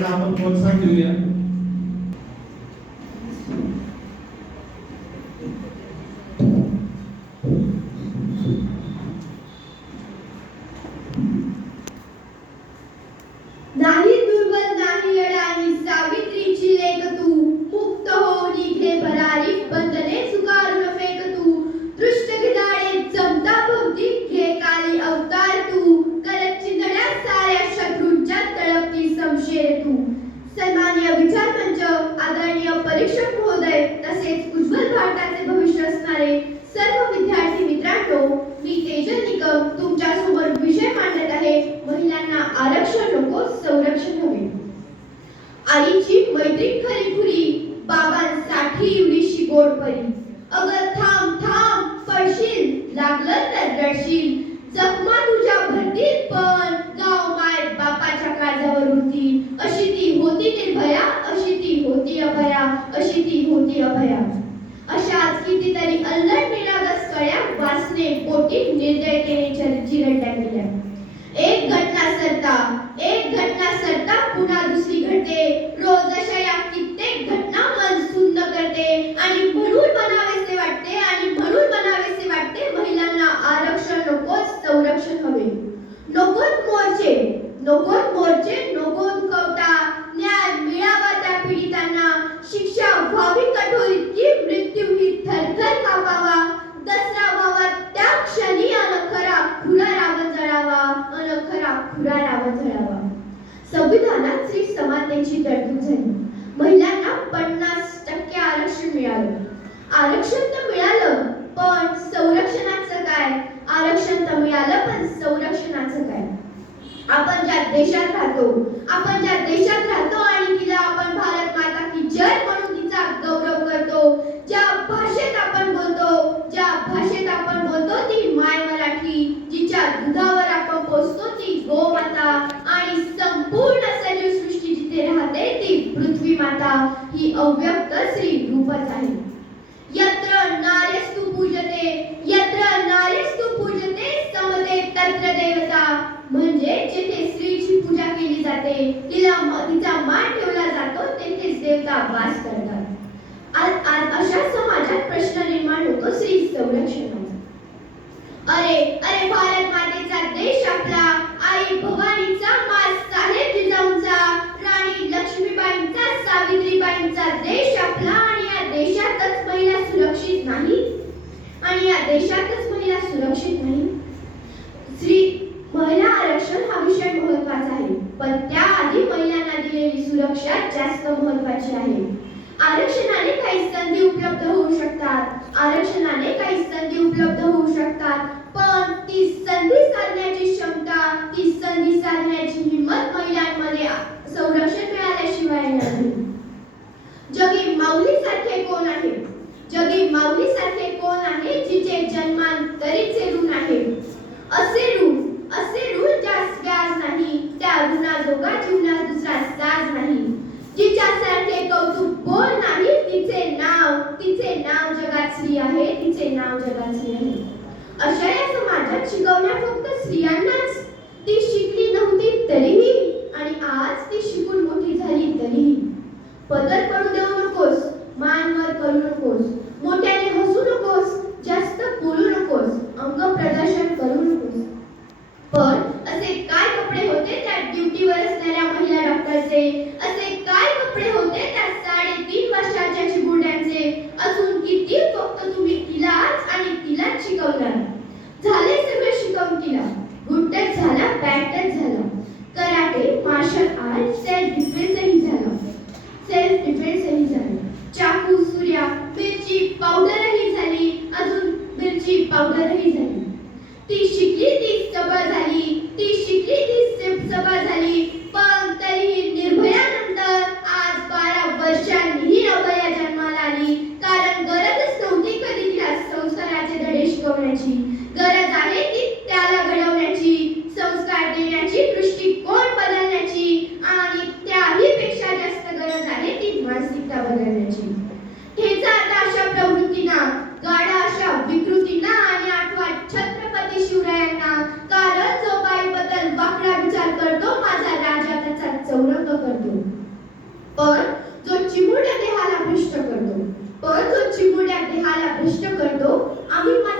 त्यांना आपण प्रोत्साहन देऊया. नाही दुर्बल नाही अडाणी सावित्रीची लेख तू, मुक्त हो निघे भरारी बंधने चुकारून फेक तू, दृष्ट घिदाळे जमता भोवती घे काली अवतार तू, करत चिंधड्या साऱ्या शत्रूंच्या तळपती समशेर तू. सन्माननीय विचार मंच, आदरणीय परीक्षक महोदय, तसेच उज्ज्वल भारताचे भविष्य असणारे सर्व विद्यार्थी मित्रांनो, मी तेजल निकम तुमच्या समोर विषय मांडत आहे, महिलांना आरक्षण नको संरक्षण हवे. आईची मैत्रीण खरी खुरी, बाबांसाठी एवढीशी गोड परी. अगं थांब थांब पडशील, लागलं तर रडशील, जखमा तुझ्या भरतील पण गाव माय बापाच्या काळजावर उरतील. अशी ती होती निर्भया, अशी ती होती अभया, अशी ती होती अभया. अशाच कितीतरी अल्लड निरागस कळ्या वासने पोटी निर्दयतेने चिरडल्या गेल्या. एक घटना सरता पुन्हा दुसरी घडते, रोज अशा या कित्येक घटना मन सुन्न करते. आणि म्हणून बनावेसे वाटते महिलांना आरक्षण नकोच संरक्षण हवे. नकोत मोर्चे नको दुखवता, न्याय मिळावा त्या पीडितांना, शिक्षा व्हावी कठोर इतकी मृत्यू ही थरथर कापावा. दसरा व्हावा त्या क्षणी अनखरा खुरा रावण जळावा. संविधानात स्त्री समानतेची तरतूद झाली. महिलांना 50% आरक्षण मिळालं. आरक्षण तर मिळालं, पण संरक्षणाचं काय? आरक्षण तर मिळालं, पण संरक्षणाचं काय? आपण ज्या देशात राहतो आणि तिला आपण भारत माता की जय म्हणून तिचा गौरव करतो, ज्या भाषेत आपण बोलतो ती माय मराठी, जिच्या दुधावर आपण पोसतो ती गोमाता, आणि संपूर्ण सजीव सृष्टी जिथे राहते ती पृथ्वी माता, ही अव्यक्त स्त्री रूपच आहे. यत्र नार्यस्तु पूजते समते तत्र देवता. म्हणजे जिथे स्त्रीची पूजा केली जाते, तिचा मान ठेवला जातो, तेथेच देवता वास करतात. अशा समाजात प्रश्न निर्माण होतो स्त्री संरक्षणाचा. अरे भारत मातेचा देश आपला, आई भवानीचा, माँसाहेब जिजाऊंचा, राणी लक्ष्मीबाईंचा, सावित्रीबाईंचा देश आपला. आणि या देशातच महिला सुरक्षित नाही. महिला आरक्षण हा विषय महत्त्वाचा आहे, पण त्याआधी महिलांना दिलेली सुरक्षा जास्त महत्त्वाची आहे. आरक्षणाने काही संधी उपलब्ध होऊ शकतात, पण ती संधी साधण्याची क्षमता, ती संधी साधण्याची हिंमत महिलांमध्ये संरक्षण मिळाल्याशिवाय नाही. जगी माऊलीसारखे कोण आहे जिचे जन्मांतरीचे ऋण आहे. असे ऋण ज्यास व्याज नाही, त्या ऋणाजोगा जीवनात दुसरा साज नाही. जिच्यासारखे कौतुक बोल नाही, तिचे नाव जगात स्त्री आहे. अशा या समाजात शिकवण्या फक्त स्त्रियांनाच. ती शिकली नव्हती तरीही, आणि आज ती शिकून मोठी झाली तरीही. पदर पडू देऊ नकोस, मान वर करू नकोस, मोठ्याने हसू नकोस, जास्त बोलू नकोस, अंग प्रदर्शन करू नकोस. पण असे काय कपडे होते त्या ड्युटीवर असणाऱ्या महिला डॉक्टरचे? असे काय कपडे होते त्या 3.5 वर्षाच्या चिमुरड्यांचे? अजून किती फक्त तुम्ही तिलाच शिकवणार. झाले सगळे शिकवून तिला. गुड चिमुरड्या देहाला भ्रष्ट करतो आम्ही मात्र